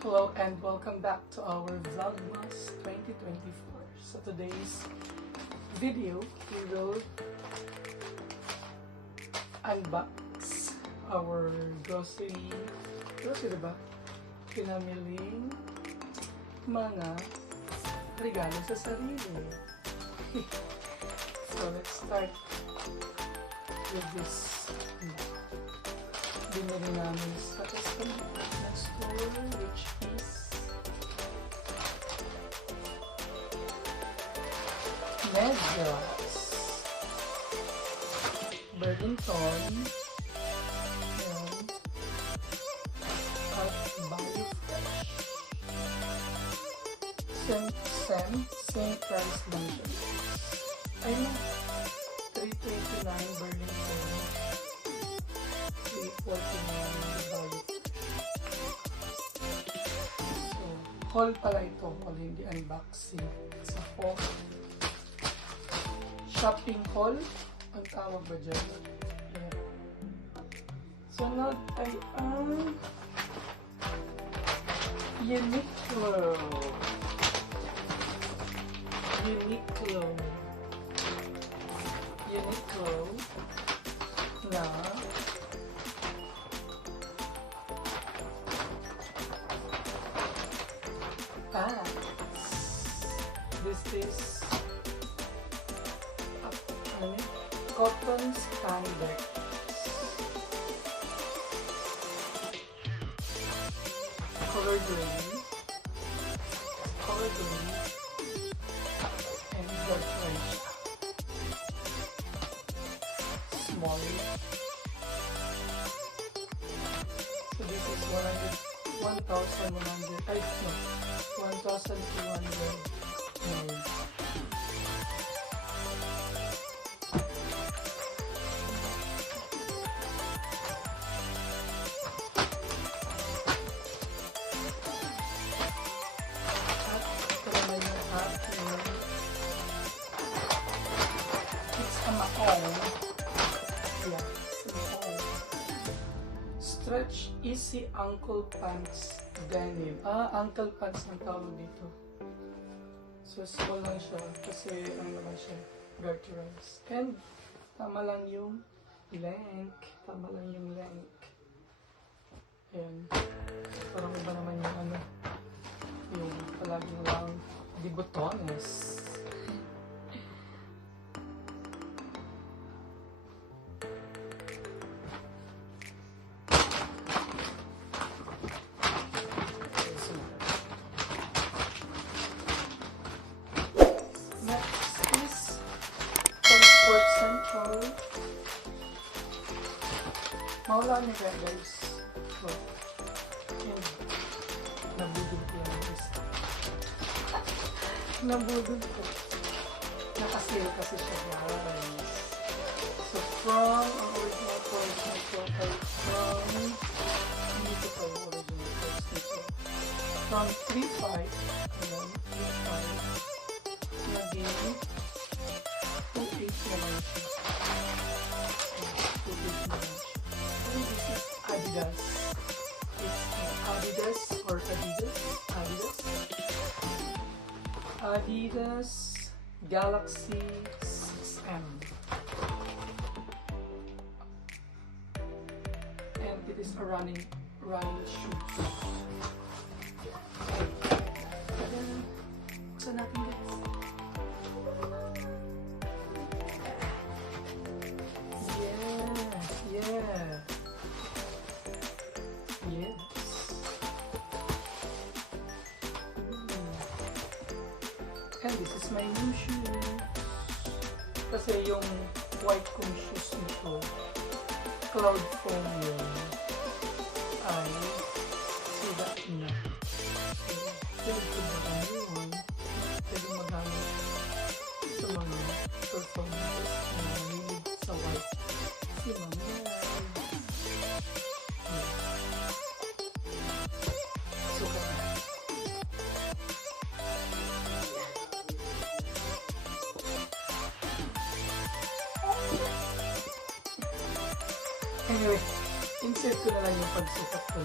Hello and welcome back to our Vlogmas 2024. So today's video, we will unbox our grocery ba? Pinamiling mga regalo sa sarili. So let's start with this. Binili namin sa Escalade store, which is Medyas, Burlington, and at BioFresh. Same price lang siya. Ayun, $3.29 Burlington, $3.49 BioFresh. So, haul pala ito, haul, hindi unboxing. Sa haul. Shopping haul, ang tawag ba dyan? Yeah. So, now ay ang Uniqlo na pants. This is cotton spandex. Color green, and dark orange. Small. So this is 1,200. Stretch Easy Ankle Pants Denim. Ankle pants ang tawag dito. So, small lang siya kasi ano naman siya, garterized. And, tama lang yung length. Ayan. Parang iba naman yung ano, yung palaging lang di botones. Mawala niya guys. Look. Nabudol ko yan guys. Nabudol ko. Nakasale kasi siya guys. So from ang original price nito ay dito pa yung original price nito. From 3.5 ayan, 3.5 naging 2.8 naman siya. 2.8 naman siya. This is Adidas. It's Adidas Galaxy 6M. And it is a running shoes. Buksan natin guys. And this is my new shoe. Kasi yung white kong shoes nito, cloud foam yun, ay sila na. So, pwede ko magamit yun. Pwede magamit sa mga performances na nanilig sa white. Si Mama. Sukat na. Anyway, insert ko na lang yung pagsukat ko.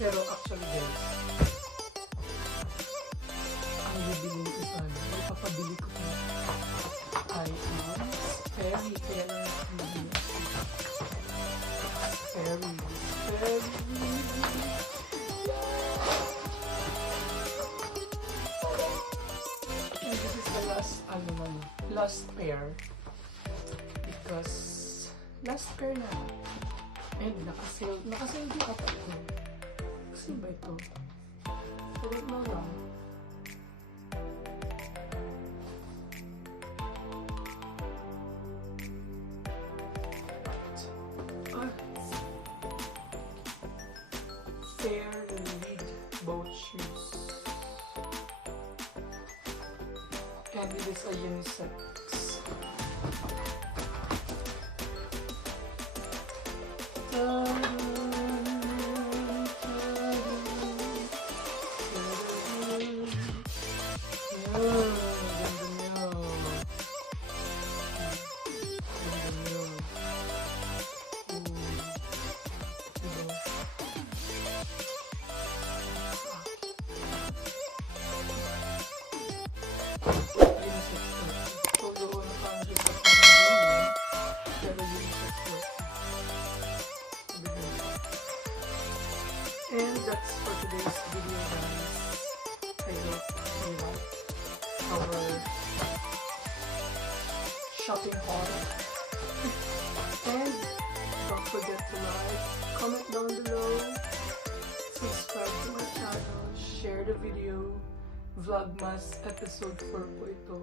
Pero actually guys, ang bibili ko sana, ipapabili ko pa ay Sperry. Kaya lang bibili. Sperry. And this is the last pair. Because last pair na. And naka-sale din ata ito. Kasi ba ito? Tulad na lang. Fair lead boat shoes. And it is a unisex. And that's for today's video, guys. I hope you like our shopping haul. And don't forget to like, comment down below, subscribe to my channel, share the video. Vlogmas episode 4 po ito.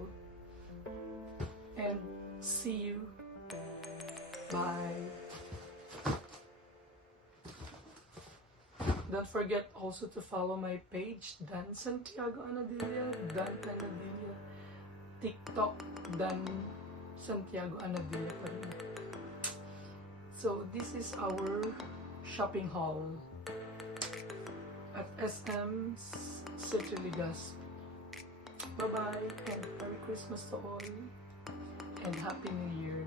And see you. Bye. Don't forget also to follow my page, Dan Santiago Anadilla, Dan Anadilla. TikTok, Dan Santiago Anadilla pa rin. So, this is our shopping haul at SM City Legazpi. Bye-bye and Merry Christmas to all and Happy New Year.